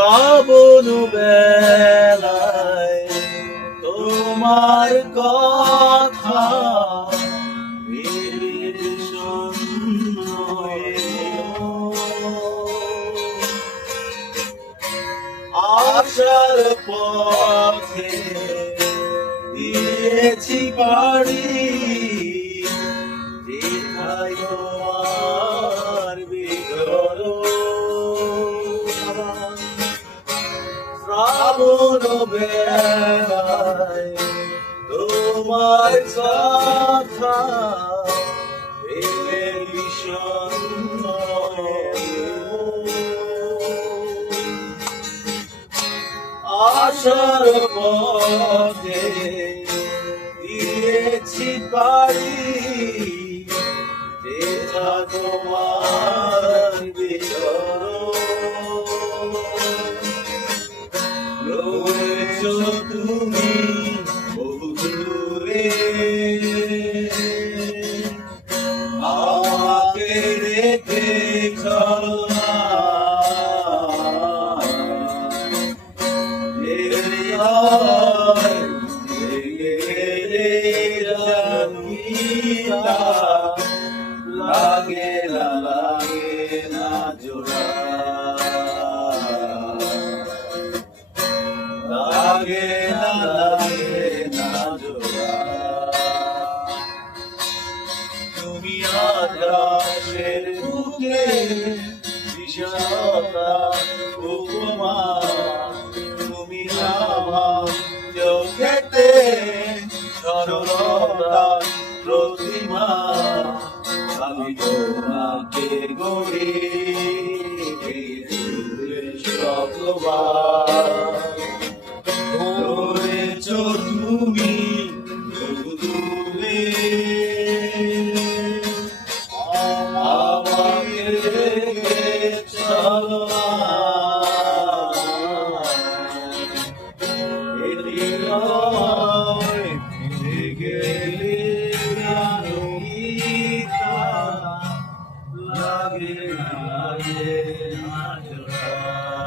শ্রাবণ বেলায় তোমার কথা। আশার পথে দিয়েছি পাড়ি শ্রাবণ বেলায় তোমার কথা বিষণ্ণ আশার পথে দিয়েছি পাড়ি তুমি বহুদূরে আমাকে রেখে চলো না। ভেঙে গেলে জানিনা, তুমি আকাশের বুকে বিশালতা উপমা তুমি আমার চোখেতে সরলতা প্রতিমা আমি তোমাকে গড়ি সকবার গেলে লাগে লাগে না